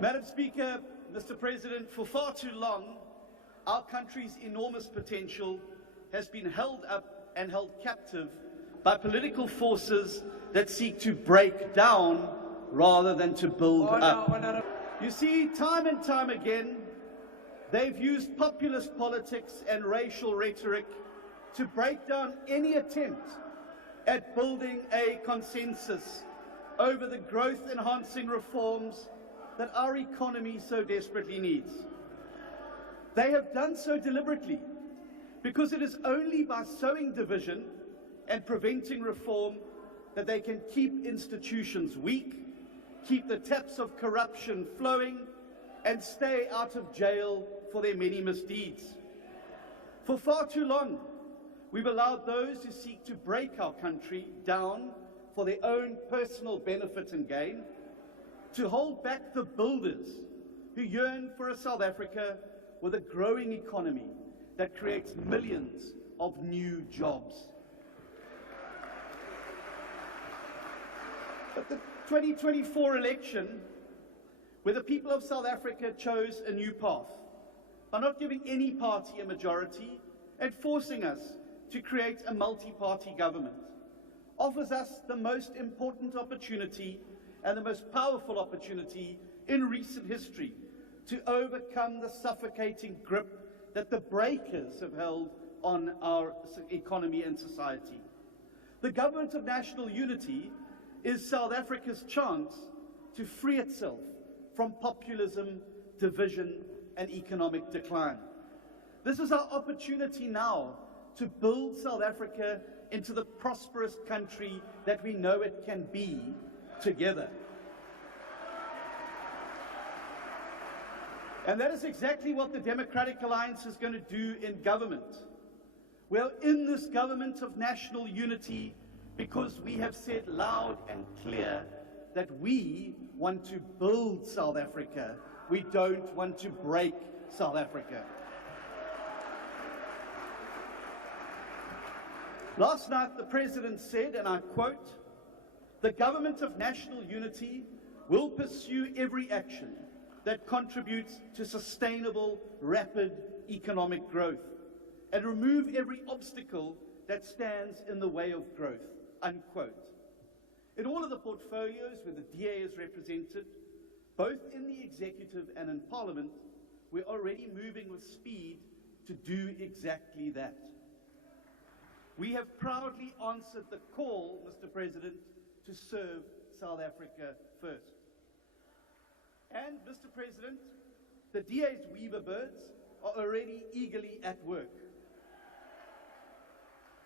Madam Speaker, Mr. President, for far too long, our country's enormous potential has been held up and held captive by political forces that seek to break down rather than to build up. You see, time and time again, they've used populist politics and racial rhetoric to break down any attempt at building a consensus over the growth-enhancing reforms that our economy so desperately needs. They have done so deliberately because it is only by sowing division and preventing reform that they can keep institutions weak, keep the taps of corruption flowing, and stay out of jail for their many misdeeds. For far too long, we've allowed those who seek to break our country down for their own personal benefit and gain to hold back the builders who yearn for a South Africa with a growing economy that creates millions of new jobs. But the 2024 election, where the people of South Africa chose a new path by not giving any party a majority and forcing us to create a multi-party government, offers us the most important opportunity and the most powerful opportunity in recent history to overcome the suffocating grip that the breakers have held on our economy and society. The Government of National Unity is South Africa's chance to free itself from populism, division, and economic decline. This is our opportunity now to build South Africa into the prosperous country that we know it can be together. And that is exactly what the Democratic Alliance is going to do in government. We are in this government of national unity because we have said loud and clear that we want to build South Africa. We don't want to break South Africa. Last night, the President said, and I quote, "The Government of National Unity will pursue every action that contributes to sustainable, rapid economic growth and remove every obstacle that stands in the way of growth," unquote. In all of the portfolios where the DA is represented, both in the executive and in Parliament, we're already moving with speed to do exactly that. We have proudly answered the call, Mr. President, to serve South Africa first. And, Mr. President, the DA's Weaver birds are already eagerly at work.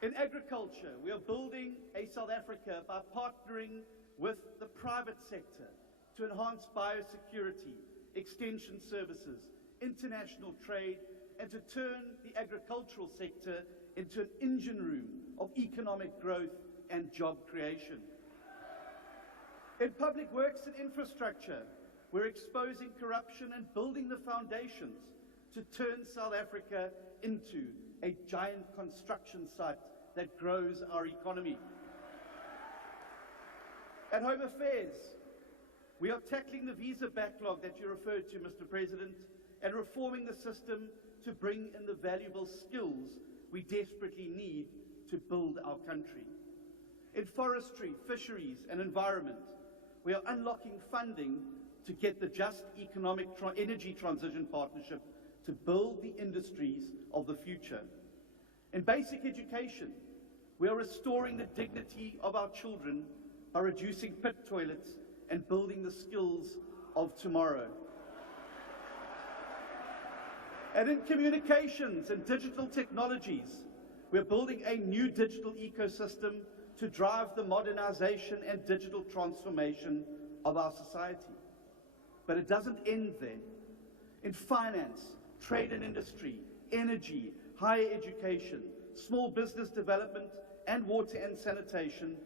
In agriculture, we are building a South Africa by partnering with the private sector to enhance biosecurity, extension services, international trade, and to turn the agricultural sector into an engine room of economic growth and job creation. In public works and infrastructure, we're exposing corruption and building the foundations to turn South Africa into a giant construction site that grows our economy. At Home Affairs, we are tackling the visa backlog that you referred to, Mr. President, and reforming the system to bring in the valuable skills we desperately need to build our country. In forestry, fisheries, and environment, we are unlocking funding to get the Just Economic Energy Transition Partnership to build the industries of the future. In basic education, we are restoring the dignity of our children by reducing pit toilets and building the skills of tomorrow. And in communications and digital technologies, we're building a new digital ecosystem to drive the modernization and digital transformation of our society. But it doesn't end there. In finance, trade and industry, energy, higher education, small business development, and water and sanitation,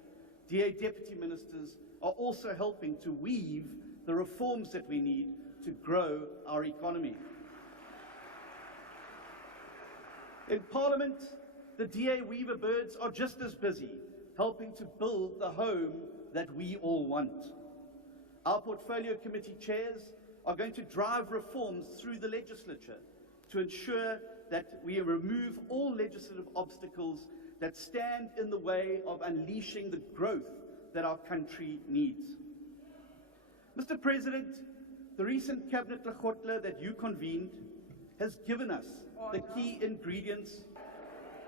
DA deputy ministers are also helping to weave the reforms that we need to grow our economy. In Parliament, the DA Weaver birds are just as busy helping to build the home that we all want. Our portfolio committee chairs are going to drive reforms through the legislature to ensure that we remove all legislative obstacles that stand in the way of unleashing the growth that our country needs. Mr. President, the recent Cabinet Lekgotla that you convened has given us the key ingredients.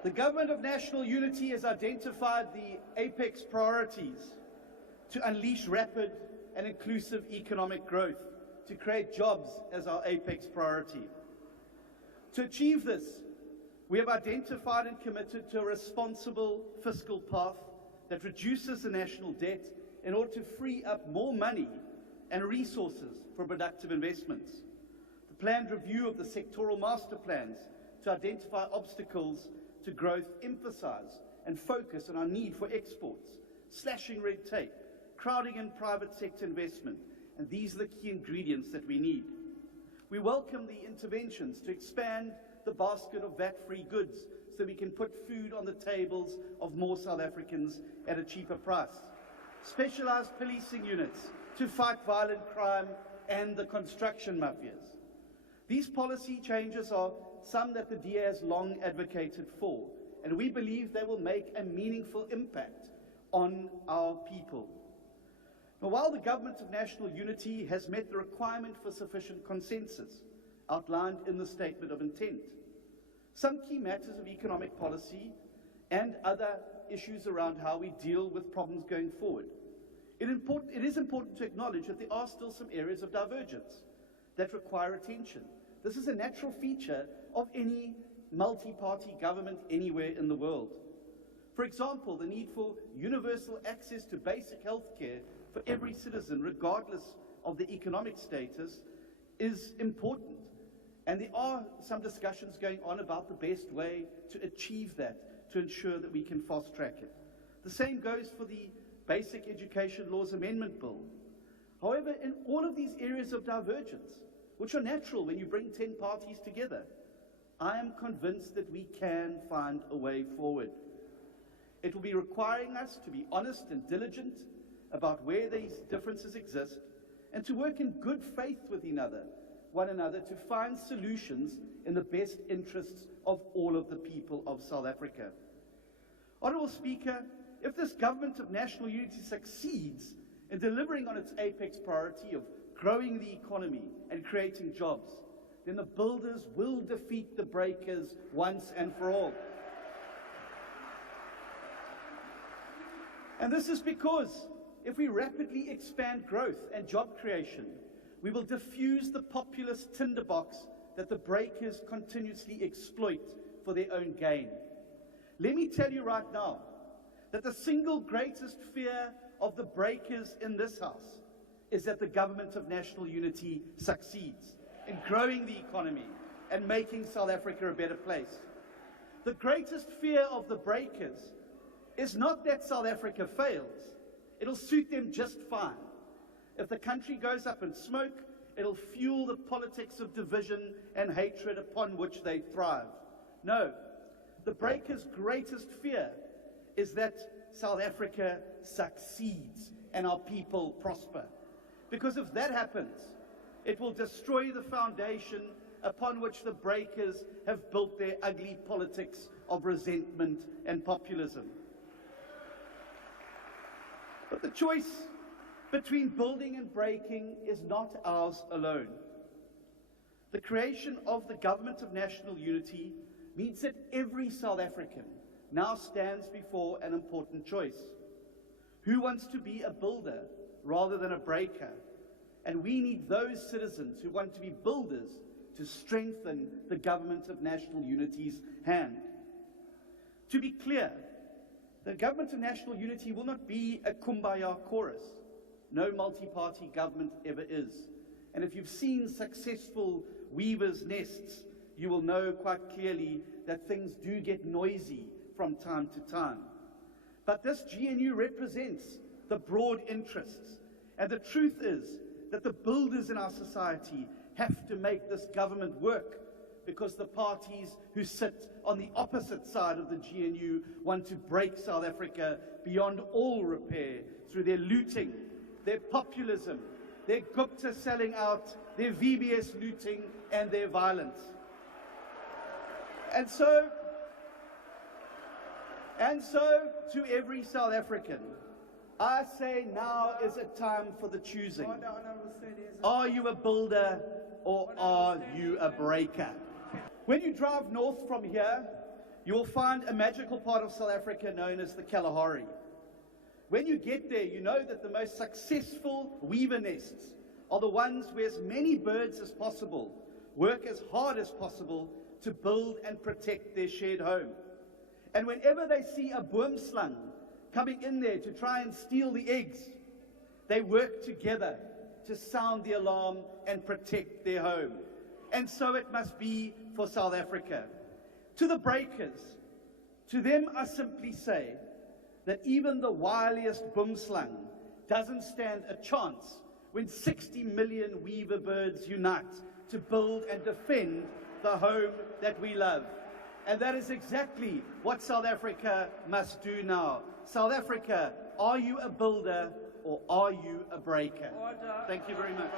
The Government of National Unity has identified the apex priorities to unleash rapid and inclusive economic growth, to create jobs as our apex priority. To achieve this, we have identified and committed to a responsible fiscal path that reduces the national debt in order to free up more money and resources for productive investments. The planned review of the sectoral master plans to identify obstacles to growth emphasize and focus on our need for exports, slashing red tape, crowding in private sector investment, and these are the key ingredients that we need. We welcome the interventions to expand the basket of VAT-free goods so we can put food on the tables of more South Africans at a cheaper price. Specialized policing units to fight violent crime and the construction mafias. These policy changes are some that the DA has long advocated for, and we believe they will make a meaningful impact on our people. Now, while the Government of National Unity has met the requirement for sufficient consensus outlined in the Statement of Intent, some key matters of economic policy and other issues around how we deal with problems going forward, it is important to acknowledge that there are still some areas of divergence that require attention. This is a natural feature of any multi-party government anywhere in the world. For example, the need for universal access to basic health care for every citizen, regardless of the economic status, is important. And there are some discussions going on about the best way to achieve that, to ensure that we can fast-track it. The same goes for the Basic Education Laws Amendment Bill. However, in all of these areas of divergence, which are natural when you bring 10 parties together, I am convinced that we can find a way forward. It will be requiring us to be honest and diligent about where these differences exist and to work in good faith with one another to find solutions in the best interests of all of the people of South Africa. Honourable Speaker, if this Government of National Unity succeeds in delivering on its apex priority of growing the economy and creating jobs, then the builders will defeat the breakers once and for all. And this is because if we rapidly expand growth and job creation, we will diffuse the populist tinderbox that the breakers continuously exploit for their own gain. Let me tell you right now that the single greatest fear of the breakers in this House is that the Government of National Unity succeeds in growing the economy and making South Africa a better place. The greatest fear of the breakers is not that South Africa fails. It'll suit them just fine. If the country goes up in smoke, it'll fuel the politics of division and hatred upon which they thrive. No, the breakers' greatest fear is that South Africa succeeds and our people prosper. Because if that happens, it will destroy the foundation upon which the breakers have built their ugly politics of resentment and populism. But the choice between building and breaking is not ours alone. The creation of the Government of National Unity means that every South African now stands before an important choice. Who wants to be a builder rather than a breaker? And we need those citizens who want to be builders to strengthen the Government of National Unity's hand. To be clear, the Government of National Unity will not be a kumbaya chorus. No multi-party government ever is. And if you've seen successful weavers' nests, you will know quite clearly that things do get noisy from time to time. But this GNU represents the broad interests. And the truth is that the builders in our society have to make this government work, because the parties who sit on the opposite side of the GNU want to break South Africa beyond all repair through their looting, their populism, their Gupta selling out, their VBS looting, and their violence. And so to every South African, I say now is a time for the choosing. Are you a builder or are you a breaker? When you drive north from here, you will find a magical part of South Africa known as the Kalahari. When you get there, you know that the most successful weaver nests are the ones where as many birds as possible work as hard as possible to build and protect their shared home. And whenever they see a boomslang coming in there to try and steal the eggs, they work together to sound the alarm and protect their home. And so it must be for South Africa. To the breakers, to them I simply say that even the wiliest boomslang doesn't stand a chance when 60 million weaver birds unite to build and defend the home that we love. And that is exactly what South Africa must do now. South Africa, are you a builder or are you a breaker? Thank you very much.